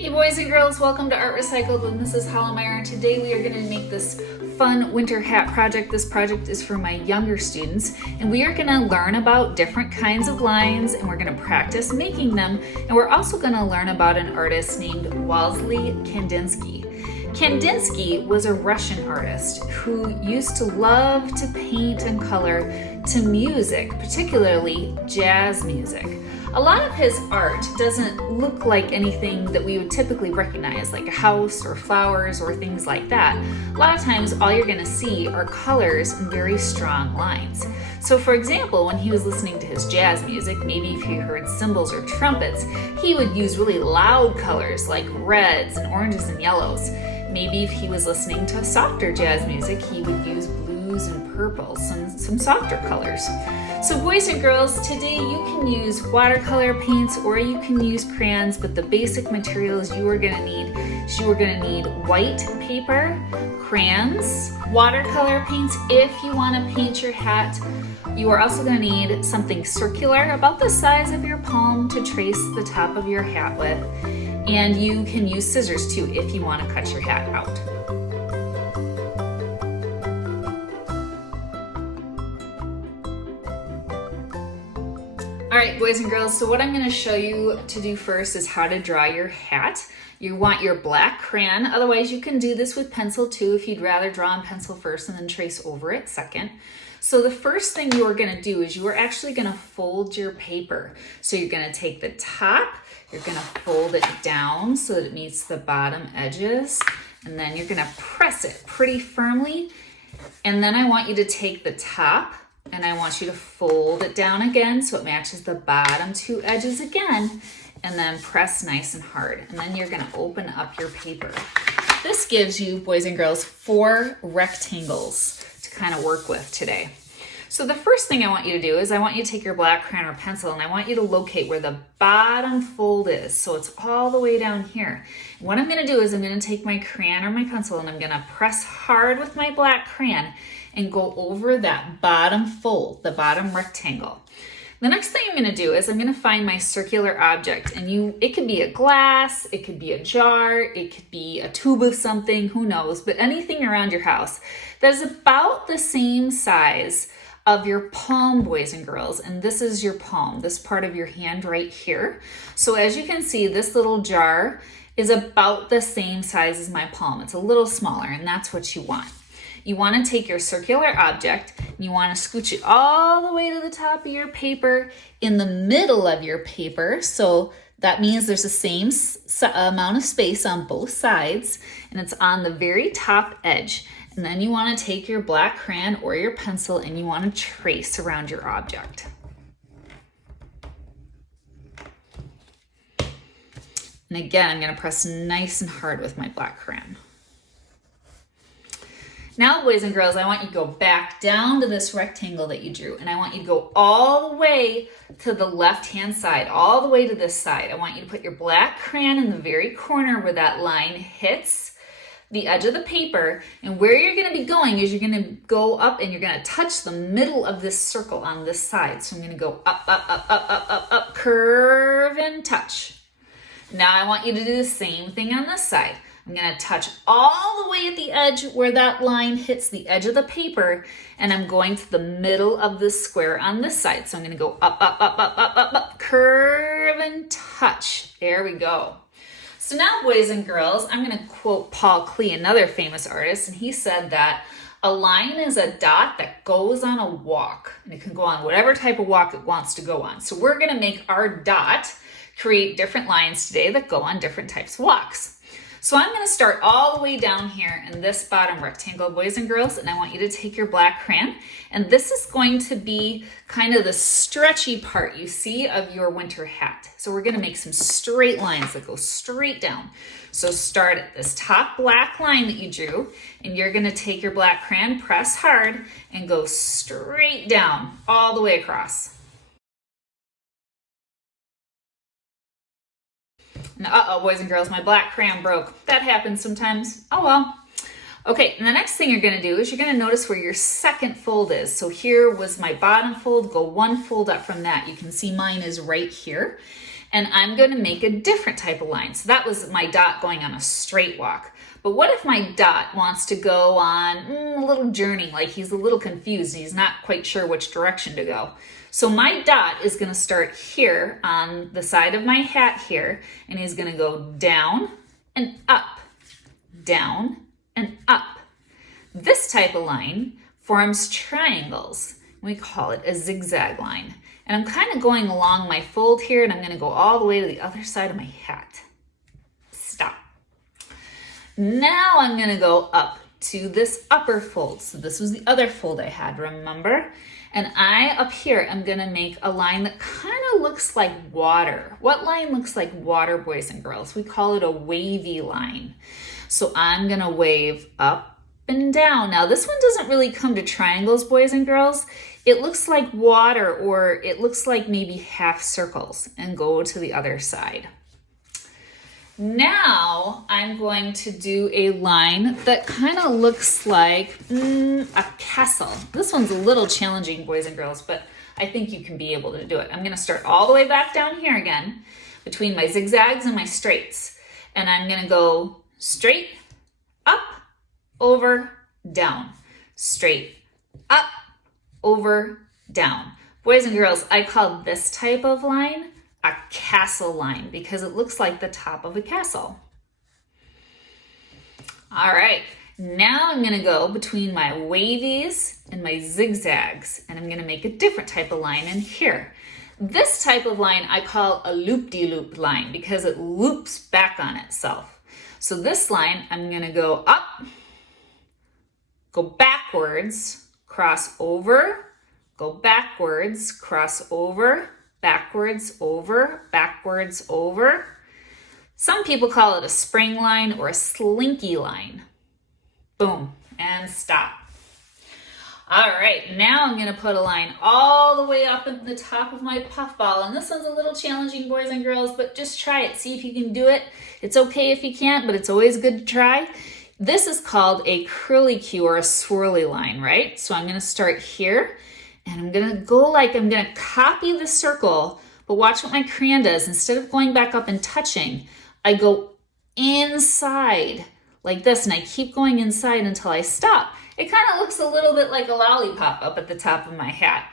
Hey boys and girls, welcome to Art Recycled, and this is Hollomeyer, and today we are going to make this fun winter hat project. This project is for my younger students, and we are going to learn about different kinds of lines, and we're going to practice making them, and we're also going to learn about an artist named Wassily Kandinsky. Kandinsky was a Russian artist who used to love to paint and color to music, particularly jazz music. A lot of his art doesn't look like anything that we would typically recognize, like a house or flowers or things like that. A lot of times all you're going to see are colors and very strong lines. So for example, when he was listening to his jazz music, maybe if he heard cymbals or trumpets, he would use really loud colors like reds and oranges and yellows. Maybe if he was listening to softer jazz music, he would use blues and purples, some softer colors. So boys and girls, today you can use watercolor paints or you can use crayons, but the basic materials you are going to need is you are going to need white paper, crayons, watercolor paints if you want to paint your hat. You are also going to need something circular about the size of your palm to trace the top of your hat with. And you can use scissors too if you want to cut your hat out. All right, boys and girls, so what I'm going to show you to do first is how to draw your hat. You want your black crayon, otherwise you can do this with pencil too if you'd rather draw in pencil first and then trace over it second. So the first thing you are going to do is you are actually going to fold your paper. So you're going to take the top, you're going to fold it down so that it meets the bottom edges, and then you're going to press it pretty firmly. And then I want you to take the top and I want you to fold it down again so it matches the bottom two edges again, and then press nice and hard. And then you're going to open up your paper. This gives you, boys and girls, 4 rectangles to kind of work with today. So the first thing I want you to do is I want you to take your black crayon or pencil and I want you to locate where the bottom fold is. So it's all the way down here. And what I'm going to do is I'm going to take my crayon or my pencil and I'm going to press hard with my black crayon and go over that bottom fold, the bottom rectangle. The next thing I'm going to do is I'm going to find my circular object, and it could be a glass, it could be a jar, it could be a tube of something, who knows, but anything around your house that is about the same size of your palm, boys and girls, and this is your palm, this part of your hand right here. So as you can see, this little jar is about the same size as my palm. It's a little smaller, and that's what you want. You want to take your circular object and you want to scooch it all the way to the top of your paper in the middle of your paper. So that means there's the same amount of space on both sides and it's on the very top edge. And then you want to take your black crayon or your pencil and you want to trace around your object. And again, I'm going to press nice and hard with my black crayon. Now, boys and girls, I want you to go back down to this rectangle that you drew, and I want you to go all the way to the left-hand side, all the way to this side. I want you to put your black crayon in the very corner where that line hits the edge of the paper, and where you're going to be going is you're going to go up and you're going to touch the middle of this circle on this side. So I'm going to go up, up, up, up, up, up, up, curve, and touch. Now I want you to do the same thing on this side. I'm going to touch all the way at the edge where that line hits the edge of the paper, and I'm going to the middle of the square on this side. So I'm going to go up, up, up, up, up, up, up, curve, and touch. There we go. So now, boys and girls, I'm going to quote Paul Klee, another famous artist, and he said that a line is a dot that goes on a walk, and it can go on whatever type of walk it wants to go on. So we're going to make our dot create different lines today that go on different types of walks. So I'm going to start all the way down here in this bottom rectangle, boys and girls, and I want you to take your black crayon, and this is going to be kind of the stretchy part you see of your winter hat. So we're going to make some straight lines that go straight down. So start at this top black line that you drew, and you're going to take your black crayon, press hard, and go straight down all the way across. Uh-oh, boys and girls, my black crayon broke. That happens sometimes. Oh well. Okay, and the next thing you're going to do is you're going to notice where your second fold is. So here was my bottom fold. Go one fold up from that. You can see mine is right here. And I'm going to make a different type of line. So that was my dot going on a straight walk. But what if my dot wants to go on a little journey, like he's a little confused and he's not quite sure which direction to go? So my dot is going to start here on the side of my hat here, and he's going to go down and up, down and up. This type of line forms triangles. We call it a zigzag line. And I'm kind of going along my fold here, and I'm going to go all the way to the other side of my hat. Stop. Now I'm going to go up to this upper fold. So this was the other fold I had, remember? And up here, I'm going to make a line that kind of looks like water. What line looks like water, boys and girls? We call it a wavy line. So I'm going to wave up and down. Now this one doesn't really come to triangles, boys and girls. It looks like water, or it looks like maybe half circles, and go to the other side. Now I'm going to do a line that kind of looks like a castle. This one's a little challenging, boys and girls, but I think you can be able to do it. I'm going to start all the way back down here again between my zigzags and my straights. And I'm going to go straight, up, over, down, straight, up, over, down. Boys and girls, I call this type of line a castle line because it looks like the top of a castle. All right, now I'm gonna go between my wavies and my zigzags, and I'm gonna make a different type of line in here. This type of line I call a loop-de-loop line because it loops back on itself. So this line, I'm gonna go up, go backwards, cross over, go backwards, cross over, backwards, over, backwards, over. Some people call it a spring line or a slinky line. Boom, and stop. All right, now I'm gonna put a line all the way up at the top of my puffball. And this one's a little challenging, boys and girls, but just try it. See if you can do it. It's okay if you can't, but it's always good to try. This is called a curlicue or a swirly line, right? So I'm gonna start here, and I'm gonna go like I'm gonna copy the circle, but watch what my crayon does. Instead of going back up and touching, I go inside like this, and I keep going inside until I stop. It kind of looks a little bit like a lollipop up at the top of my hat.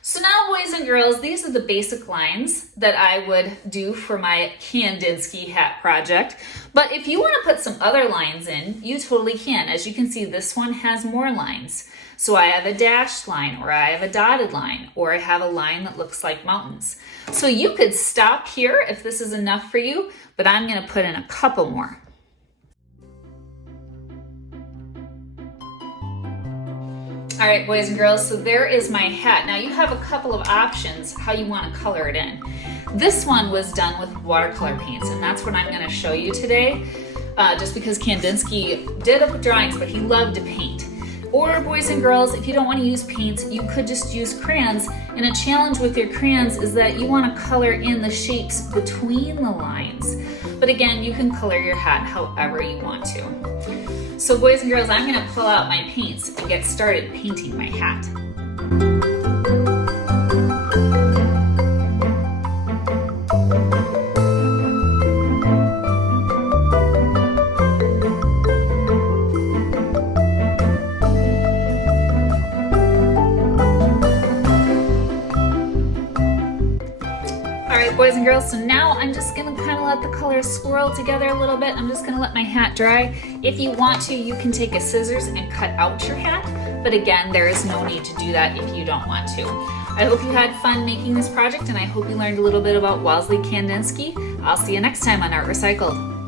So now, boys and girls, these are the basic lines that I would do for my Kandinsky hat project. But if you want to put some other lines in, you totally can. As you can see, this one has more lines. So I have a dashed line, or I have a dotted line, or I have a line that looks like mountains. So you could stop here if this is enough for you, but I'm going to put in a couple more. All right, boys and girls, so there is my hat. Now you have a couple of options how you want to color it in. This one was done with watercolor paints, and that's what I'm going to show you today, just because Kandinsky did up with drawings, but he loved to paint. Or, boys and girls, if you don't want to use paints, you could just use crayons. And a challenge with your crayons is that you want to color in the shapes between the lines. But again, you can color your hat however you want to. So, boys and girls, I'm going to pull out my paints and get started painting my hat. Boys and girls, so now I'm just gonna kind of let the colors swirl together a little bit. I'm just gonna let my hat dry. If you want to, you can take a scissors and cut out your hat, but again, there is no need to do that if you don't want to. I hope you had fun making this project, and I hope you learned a little bit about Wassily Kandinsky. I'll see you next time on Art Recycled.